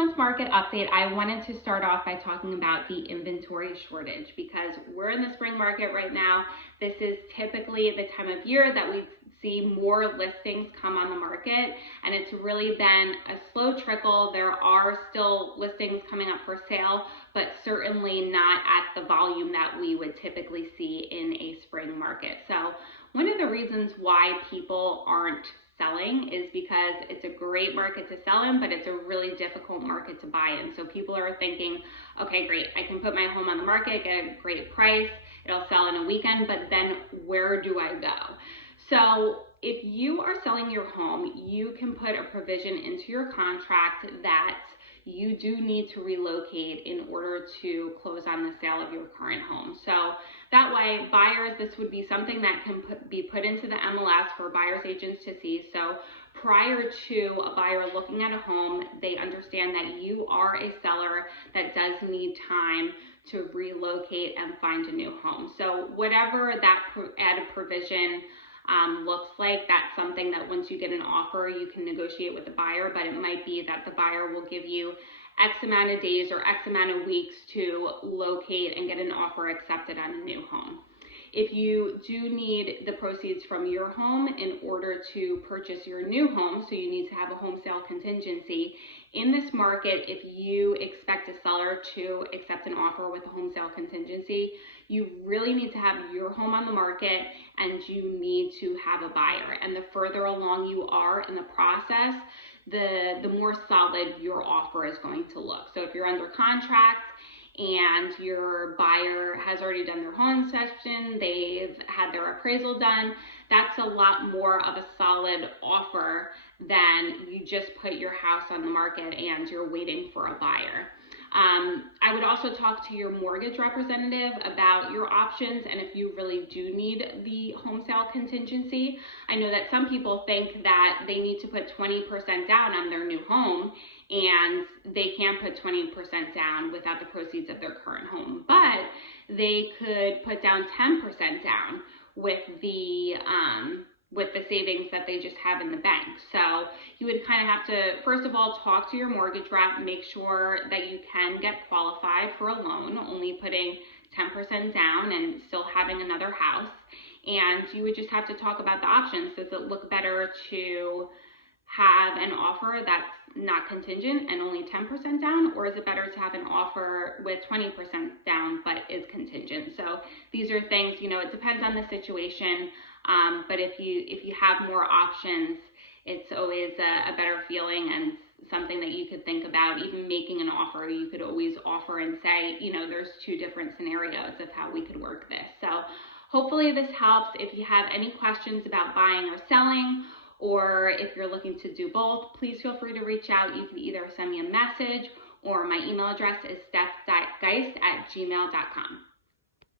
month's market update, I wanted to start off by talking about the inventory shortage because we're in the spring market right now. This is typically the time of year that we see more listings come on the market, and it's really been a slow trickle. There are still listings coming up for sale, but certainly not at the volume that we would typically see in a spring market. So one of the reasons why people aren't selling is because it's a great market to sell in, but it's a really difficult market to buy in. So people are thinking, okay, great, I can put my home on the market, get a great price, it'll sell in a weekend, but then where do I go? So if you are selling your home, you can put a provision into your contract that you do need to relocate in order to close on the sale of your current home. So that way, buyers, this would be something that can be put into the MLS for buyers agents to see. So prior to a buyer looking at a home, they understand that you are a seller that does need time to relocate and find a new home. So whatever that added provision looks like, that's something that once you get an offer, you can negotiate with the buyer, but it might be that the buyer will give you X amount of days or X amount of weeks to locate and get an offer accepted on a new home. If you do need the proceeds from your home in order to purchase your new home, so you need to have a home sale contingency, in this market, if you expect a seller to accept an offer with a home sale contingency, you really need to have your home on the market and you need to have a buyer. And the further along you are in the process, the more solid your offer is going to look. So if you're under contract and your buyer has already done their home inspection, they've had their appraisal done, that's a lot more of a solid offer than you just put your house on the market and you're waiting for a buyer. I would also talk to your mortgage representative about your options and if you really do need the home sale contingency. I know that some people think that they need to put 20% down on their new home and they can't put 20% down without the proceeds of their current home, but they could put down 10% down with the savings that they just have in the bank. So you would kind of have to, first of all, talk to your mortgage rep, make sure that you can get qualified for a loan, only putting 10% down and still having another house. And you would just have to talk about the options. Does it look better to have an offer that's not contingent and only 10% down, or is it better to have an offer with 20% down but is contingent? So these are things, it depends on the situation, but if you have more options, it's always a better feeling and something that you could think about. Even making an offer, you could always offer and say, there's two different scenarios of how we could work this. So hopefully this helps. If you have any questions about buying or selling, or if you're looking to do both, please feel free to reach out. You can either send me a message or my email address is stephgeist@gmail.com.